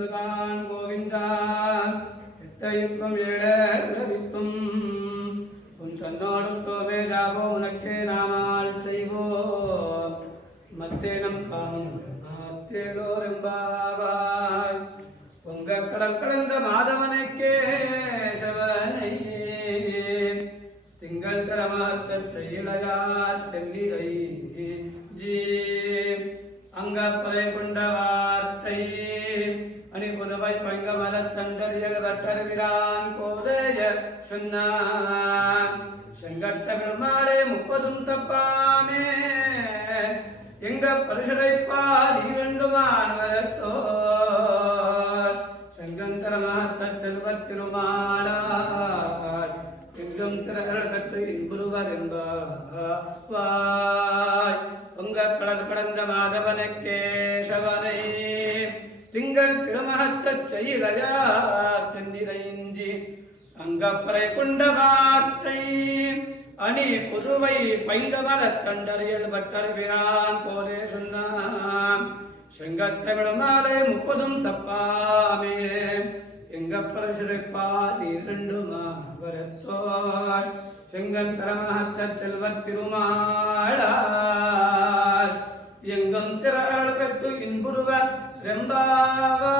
என்றுதான் கோவிந்தா எட்டையுக்கும் ஏழவிக்கும் உன் தன்னோடும் தோவேதாவோ உனக்கே நாமால் செய்வோம் மத்தேனம் காணும் மாத்தேலோர் எம்பாவாய் பொங்க கடல் கடந்த மாதவனை கேசவனை திங்கள் தரமாத்த செயலையார் சென்னிரை ஜீ அங்கப்பறை கொண்ட வார்த்தை அணிபுறவை பங்கமல தந்தறியகதட்டறிவிரான் கோதைய சொன்னான் செங்கட்ட பெருமாளே 30 தப்பாமே எங்க பரிசுரைப்பால் 2 மாணவரத்தோ செங்கந்தரமாக செல்வத் திருமாளார் எங்கும் திரகத்து இன்புருவர் என்பாய் உங்க கடல் கடந்த மாதவனை கேசவனை திங்கள் திருமகத்த செயலையார் சென்னிரையின்றி அங்கப்பறை கொண்ட வார்த்தை அணி புதுவை பைங்கமல கண்டறியல் பட்டறிவிரான் போலே சொன்னான் செங்கத்தமிழமாலை 30 தப்பாமே எங்க பரிசுரைப்பால் 2 மாவரத்தோர் செங்கன் தரமகத்த செல்வத் திருமாளார் எங்கும் திரள் பெற்று இன்புருவ ரெம்பாவா